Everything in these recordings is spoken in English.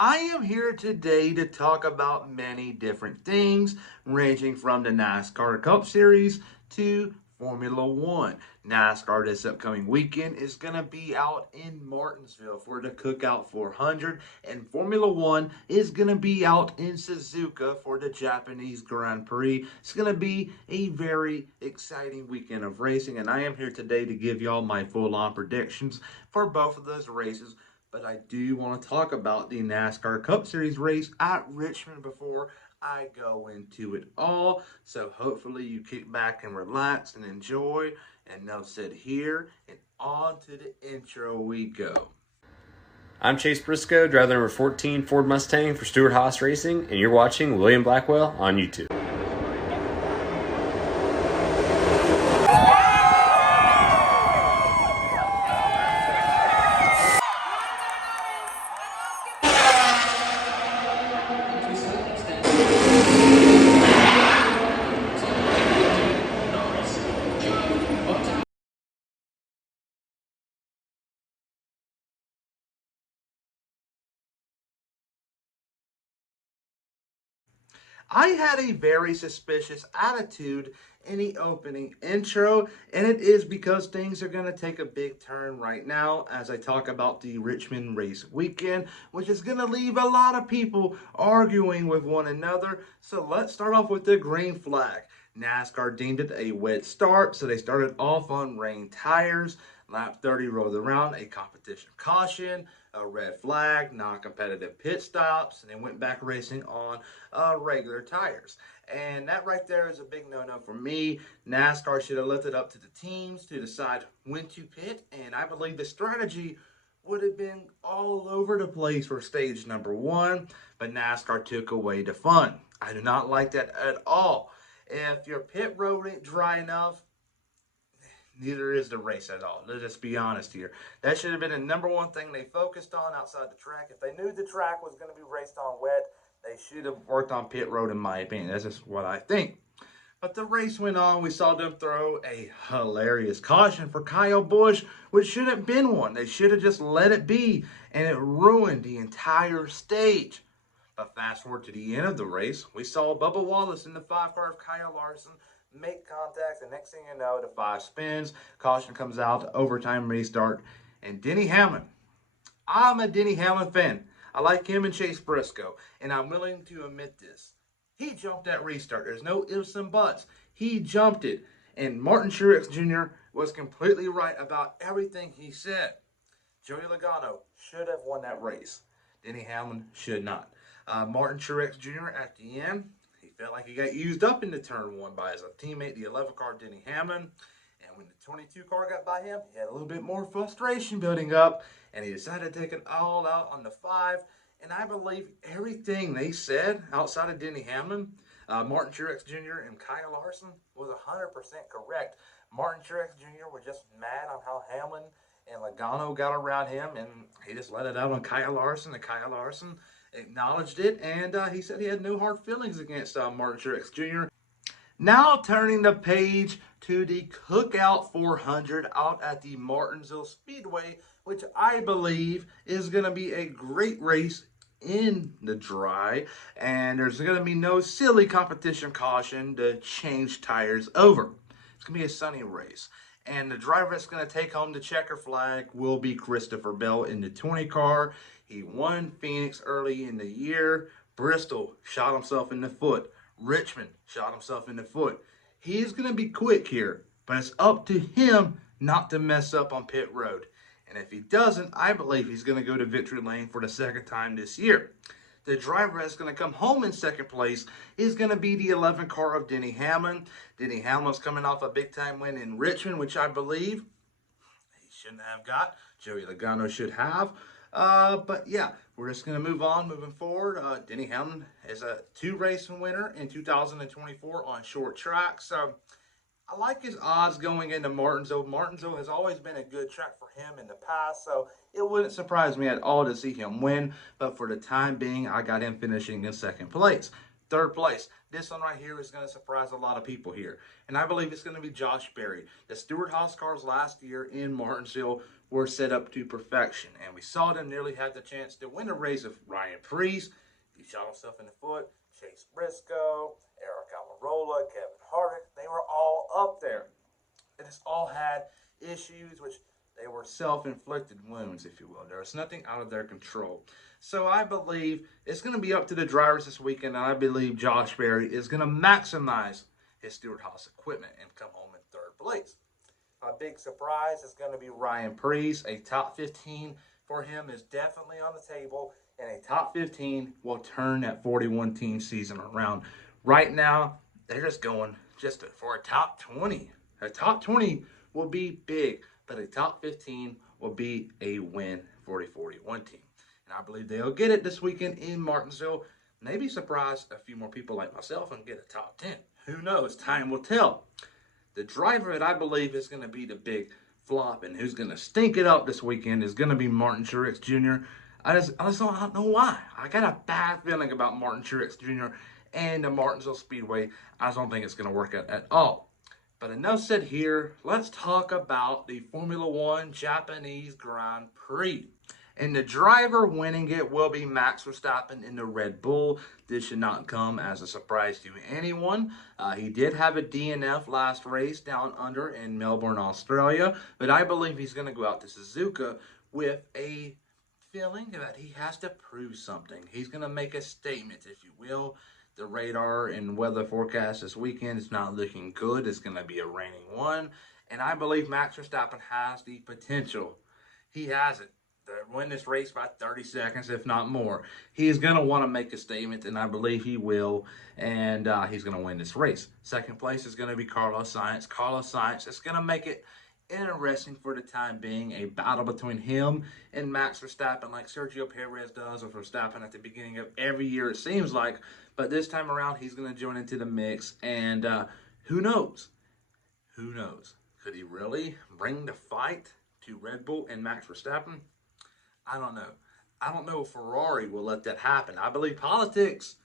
I am here today to talk about many different things, ranging from the NASCAR Cup Series to Formula One. NASCAR this upcoming weekend is going to be out in Martinsville for the Cookout 400, and Formula One is going to be out in Suzuka for the Japanese Grand Prix. It's going to be a very exciting weekend of racing, and I am here today to give y'all my full-on predictions for both of those races. But I do want to talk about the NASCAR Cup Series race at Richmond before I go into it all. So hopefully you kick back and relax and enjoy. And now sit here and on to the intro we go. I'm Chase Briscoe, driver number 14 Ford Mustang for Stewart Haas Racing, and you're watching William Blackwell on YouTube. I had a very suspicious attitude in the opening intro, and it is because things are going to take a big turn right now as I talk about the Richmond race weekend, which is going to leave a lot of people arguing with one another. So let's start off with the green flag. NASCAR deemed it a wet start, so they started off on rain tires. Lap 30 rolled around, a competition caution, a red flag, non-competitive pit stops, and they went back racing on regular tires. And that right there is a big no-no for me. NASCAR should have left it up to the teams to decide when to pit, and I believe the strategy would have been all over the place for stage number one, but NASCAR took away the fun. I do not like that at all. If your pit road ain't dry enough, neither is the race at all. Let's just be honest here. That should have been the number one thing they focused on outside the track. If they knew the track was going to be raced on wet, they should have worked on pit road, in my opinion. That's just what I think. But the race went on. We saw them throw a hilarious caution for Kyle Busch, which shouldn't have been one. They should have just let it be, and it ruined the entire stage. But fast forward to the end of the race, we saw Bubba Wallace in the 5 car of Kyle Larson make contact. The next thing you know, the 5 spins, caution comes out, overtime restart, and Denny Hamlin. I'm a Denny Hamlin fan. I like him and Chase Briscoe, and I'm willing to admit this. He jumped that restart. There's no ifs and buts. He jumped it, and Martin Truex Jr. was completely right about everything he said. Joey Logano should have won that race. Denny Hamlin should not. Martin Truex Jr. at the end, he felt like he got used up in the turn one by his teammate, the 11 car Denny Hamlin. And when the 22 car got by him, he had a little bit more frustration building up, and he decided to take it all out on the 5. And I believe everything they said outside of Denny Hamlin, Martin Truex Jr. and Kyle Larson was 100% correct. Martin Truex Jr. was just mad on how Hamlin and Logano got around him, and he just let it out on Kyle Larson, and Kyle Larson acknowledged it, and he said he had no hard feelings against Martin Truex Jr. Now turning the page to the Cookout 400 out at the Martinsville Speedway, which I believe is going to be a great race in the dry, and there's going to be no silly competition caution to change tires over. It's going to be a sunny race. And the driver that's going to take home the checker flag will be Christopher Bell in the 20 car. He won Phoenix early in the year. Bristol shot himself in the foot. Richmond shot himself in the foot. He's going to be quick here, but it's up to him not to mess up on pit road. And if he doesn't, I believe he's going to go to victory lane for the second time this year. The driver that's going to come home in second place is going to be the 11 car of Denny Hamlin. Denny Hamlin's coming off a big-time win in Richmond, which I believe he shouldn't have got. Joey Logano should have. But yeah, we're just going to move on, moving forward. Denny Hamlin is a 2-race winner in 2024 on short track. So I like his odds going into Martinsville. Martinsville has always been a good track for him in the past, so it wouldn't surprise me at all to see him win. But for the time being, I got him finishing in second place. Third place, this one right here is going to surprise a lot of people here. And I believe it's going to be Josh Berry. The Stewart Haas cars last year in Martinsville were set up to perfection. And we saw them nearly had the chance to win a race of Ryan Prix. He shot himself in the foot. Chase Briscoe, Eric Almirola, Kevin Harvick, they were all up there. They just all had issues, which they were self-inflicted wounds, if you will. There was nothing out of their control. So I believe it's going to be up to the drivers this weekend, and I believe Josh Berry is going to maximize his Stewart-Haas equipment and come home in third place. A big surprise is going to be Ryan Prix. A top 15 for him is definitely on the table, and a top 15 will turn that 41-team season around. Right now, they're just going for a top 20. A top 20 will be big, but a top 15 will be a win for the 41 team. And I believe they'll get it this weekend in Martinsville. Maybe surprise a few more people like myself and get a top 10. Who knows? Time will tell. The driver that I believe is going to be the big flop and who's going to stink it up this weekend is going to be Martin Truex Jr. I just don't know why. I got a bad feeling about Martin Truex Jr. and the Martinsville Speedway. I just don't think it's going to work out at all. But enough said here. Let's talk about the Formula One Japanese Grand Prix. And the driver winning it will be Max Verstappen in the Red Bull. This should not come as a surprise to anyone. He did have a DNF last race down under in Melbourne, Australia. But I believe he's going to go out to Suzuka with a feeling that he has to prove something. He's going to make a statement, if you will. The radar and weather forecast this weekend is not looking good. It's going to be a raining one. And I believe Max Verstappen has the potential. He has it. To win this race by 30 seconds, if not more. He is going to want to make a statement, and I believe he will. And he's going to win this race. Second place is going to be Carlos Sainz. Carlos Sainz is going to make it interesting for the time being. A battle between him and Max Verstappen like Sergio Perez does with Verstappen at the beginning of every year, it seems like. But this time around, he's going to join into the mix. And who knows? Who knows? Could he really bring the fight to Red Bull and Max Verstappen? I don't know. I don't know if Ferrari will let that happen. I believe politics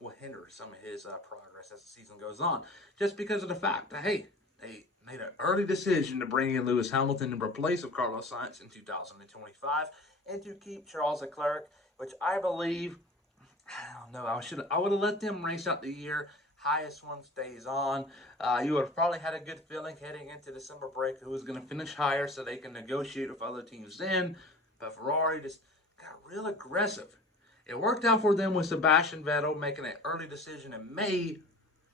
will hinder some of his progress as the season goes on. Just because of the fact that, hey, they made an early decision to bring in Lewis Hamilton in replace of Carlos Sainz in 2025 and to keep Charles Leclerc, which I believe, I don't know, I would have let them race out the year. Highest one stays on. You would have probably had a good feeling heading into the summer break who was going to finish higher so they can negotiate with other teams then. But Ferrari just got real aggressive. It worked out for them with Sebastian Vettel making an early decision in May,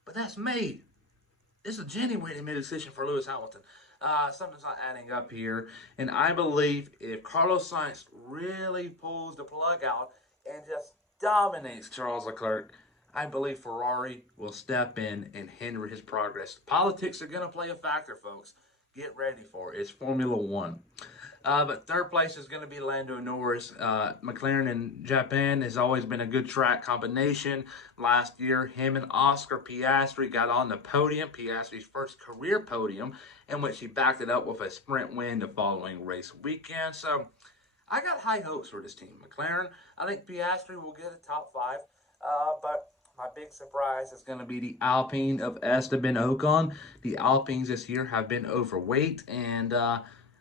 but that's May. It's a January they made a decision for Lewis Hamilton. Something's not adding up here. And I believe if Carlos Sainz really pulls the plug out and just dominates Charles Leclerc, I believe Ferrari will step in and hinder his progress. Politics are going to play a factor, folks. Get ready for it. It's Formula One. But third place is going to be Lando Norris. McLaren in Japan has always been a good track combination. Last year, him and Oscar Piastri got on the podium, Piastri's first career podium, in which he backed it up with a sprint win the following race weekend. So I got high hopes for this team. McLaren, I think Piastri will get a top 5, but my big surprise is going to be the Alpine of Esteban Ocon. The Alpines this year have been overweight, and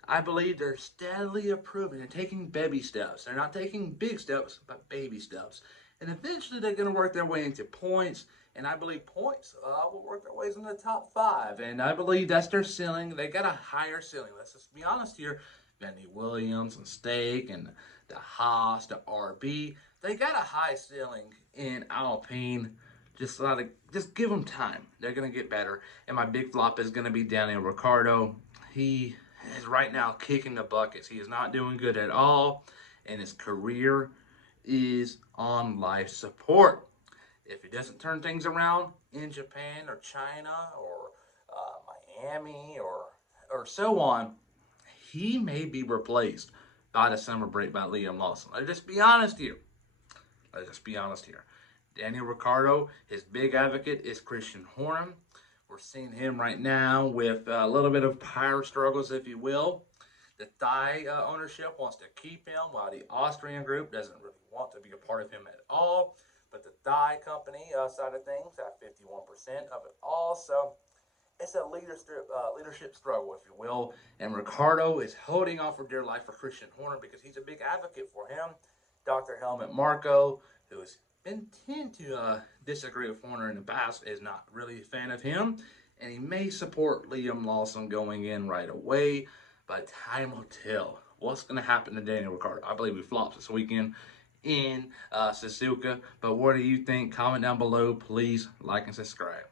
I believe they're steadily improving. They're taking baby steps. They're not taking big steps, but baby steps. And eventually they're going to work their way into points. And I believe points will work their ways in the top 5. And I believe that's their ceiling. They got a higher ceiling. Let's just be honest here. Benny Williams and Stake and the Haas, the RB. They got a high ceiling in Alpine. Just give them time. They're going to get better. And my big flop is going to be Daniel Ricciardo. He is right now kicking the buckets. He is not doing good at all, and his career is on life support. If he doesn't turn things around in Japan or China or Miami or so on, he may be replaced by the summer break by Liam Lawson. Let's just be honest here. Daniel Ricciardo, his big advocate is Christian Horner. We're seeing him right now with a little bit of power struggles, if you will. The Thai ownership wants to keep him, while the Austrian group doesn't really want to be a part of him at all. But the Thai company side of things have 51% of it all. So it's a leadership struggle, if you will. And Ricardo is holding on for dear life for Christian Horner because he's a big advocate for him. Dr. Helmut Marko, who has been tend to disagree with Horner in the past, is not really a fan of him. And he may support Liam Lawson going in right away. But time will tell what's going to happen to Daniel Ricciardo. I believe he flops this weekend in Suzuka. But what do you think? Comment down below. Please like and subscribe.